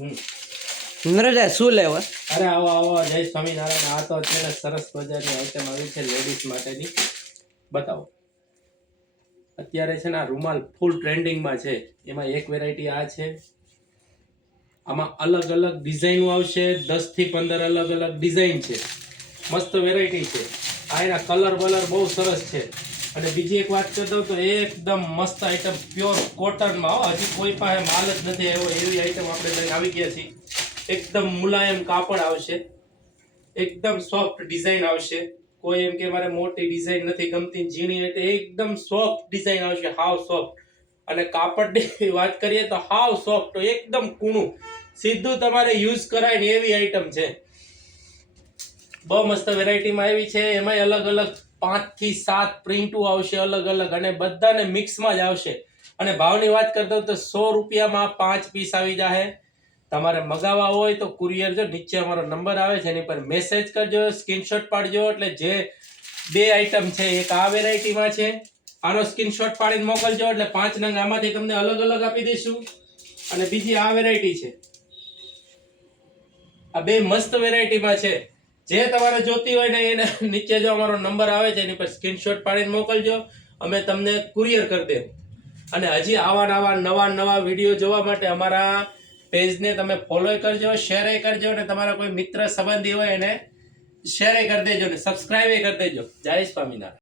નરેશ શું લેવા? અરે આવો આવો, જય સ્વામિનારાયણ. આ તો અત્યારે સરસ મજાની આઈટમ આવી છે લેડીઝ માટેની. બતાવો. અત્યારે છે ને આ રૂમાલ ફૂલ ટ્રેન્ડિંગમાં છે. એમાં એક વેરાયટી આ છે. આમાં અલગ અલગ ડિઝાઇનો આવશે. 10 થી 15 અલગ અલગ ડિઝાઇન છે. મસ્ત વેરાયટી છે. આ એના કલર બલર બહુ સરસ છે. અને બીજી એક વાત કરતો તો એકદમ મસ્ત આઈટમ પ્યોર કોટનમાં. હજી કોઈ પાસે માલ જ નથી આવ્યો એવી આઈટમ આપણે લઈને આવી ગયા છીએ. એકદમ મુલાયમ કાપડ આવશે, એકદમ સોફ્ટ ડિઝાઇન આવશે. કોઈ એમ કે મારે મોટી ડિઝાઇન નથી ગમતી, ઝીણી, એટલે એકદમ સોફ્ટ ડિઝાઇન આવશે, હાવ સોફ્ટ. અને કાપડની વાત કરીએ તો હાવ સોફ્ટ, એકદમ કૂણું, સીધું તમારે યુઝ કરાય ને એવી આઈટમ છે. બહુ મસ્ત વેરાયટીમાં આવી છે. એમાંય અલગ અલગ 5 થી 7 પ્રિન્ટો આવશે અલગ અલગ, અને બધાને મિક્સમાં જ આવશે. અને ભાવની વાત કરતો તો 100 રૂપિયામાં 5 પીસ આવી જાય. તમારે મગાવવા હોય તો કુરિયર, જો નીચે અમારો નંબર આવે છે એની પર મેસેજ કરજો, સ્ક્રીનશોટ પાડજો. એટલે જે બે આઈટમ છે, એક આ વેરાયટીમાં છે, આનો સ્ક્રીનશોટ પાડીને મોકલજો એટલે 5 નંગ આમાંથી તમને અલગ અલગ આપી દઈશું. અને બીજી આ વેરાયટી છે. આ બે મસ્ત વેરાયટીમાં છે. જે તમારે જોતી હોય ને એને નીચે જો અમારો નંબર આવે છે એની પર સ્ક્રીનશોટ પાડીને મોકલજો, અમે તમને કુરિયર કરી દે. અને હજી આવા નવા વિડીયો જોવા માટે અમારા પેજને તમે ફોલો કરજો, શેર કરજો, અને તમારા કોઈ મિત્ર સંબંધી હોય એને શેર કરી દેજો, ને સબસ્ક્રાઇબ કરી દેજો. જય સ્વામિનારાયણ.